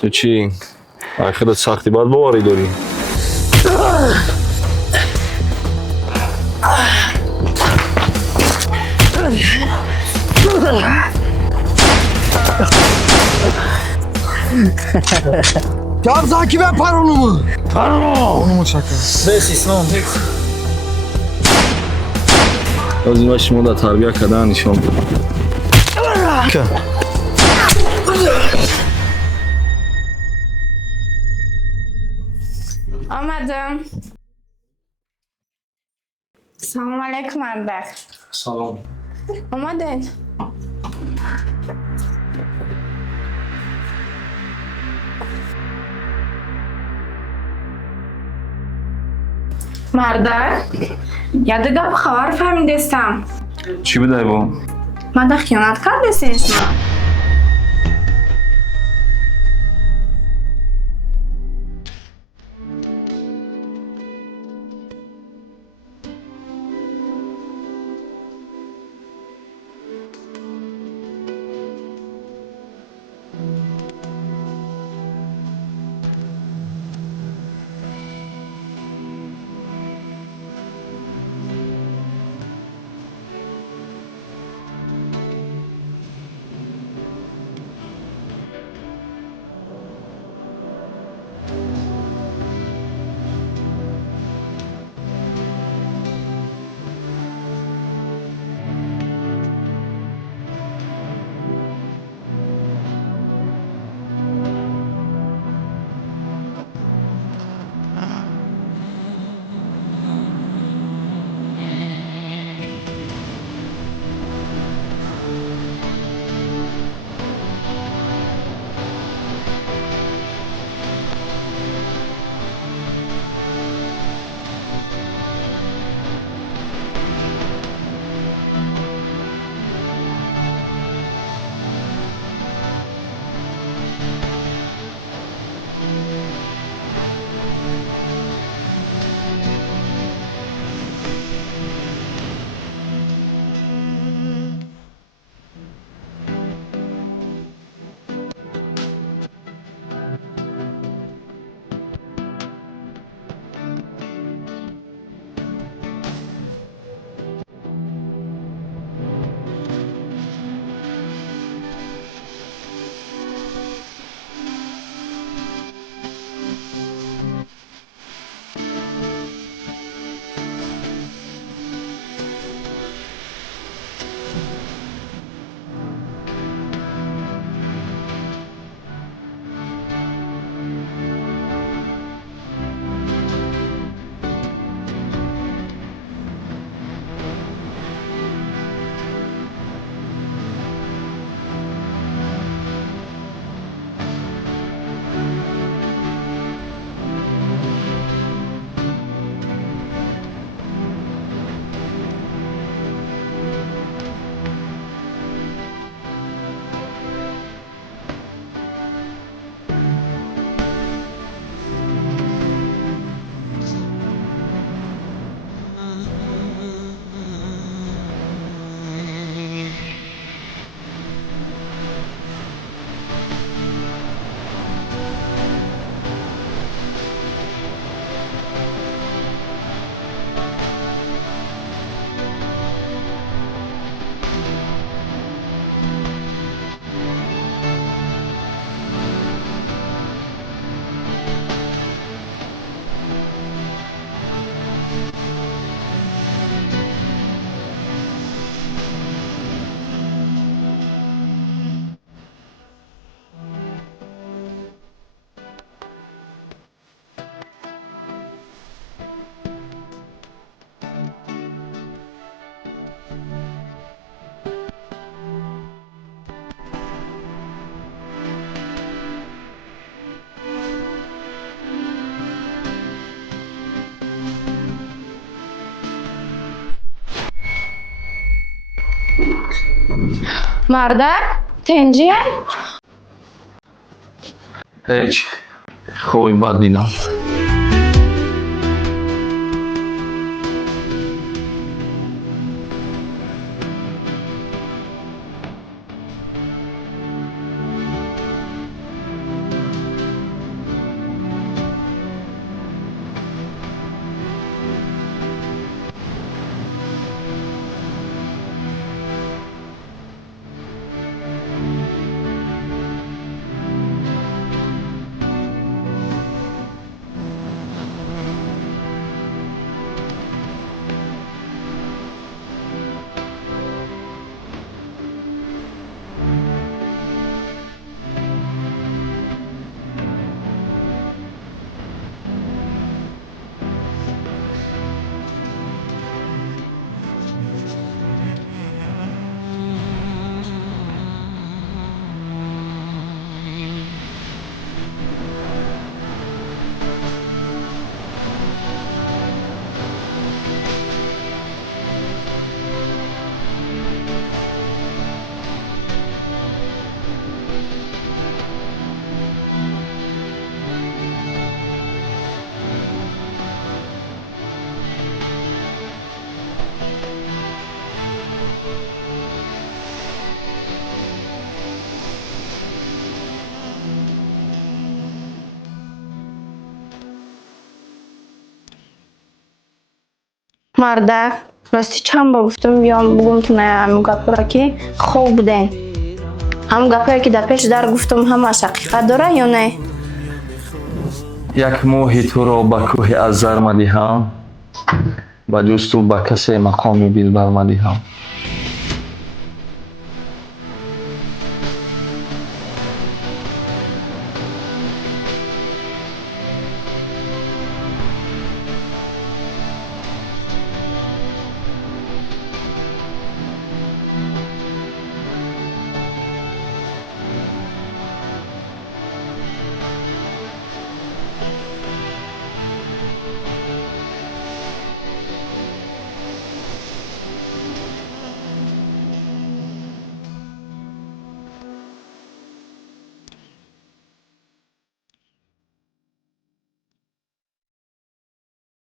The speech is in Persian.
تو چی؟ آخرت سختی باید باوری داری. Gamze ki ben paronumu. Onu mu çakar? از این وقت شما در تربیه کردن نشان بده. آمدم. سلام علیکم اردک. سلام. آمدین. مردک یاد گپ خبر فهمیدستم. چی بده با؟ من دا خیانت کرده اسم. مردک تنجیه؟ هیچ. خوبی بد دیدم. мардак, рости чанд бор гуфтам биём бугумтон ҳамин гапҳоро ки хоб будем. ҳамн гапҳое ки дар пеш дар гуфтам ҳамаш ҳақиқат дорад ё не? як моҳи туро ба кӯҳи азар мадиҳам, ба ҷусту ба касе мақоми дилбар мадиҳам.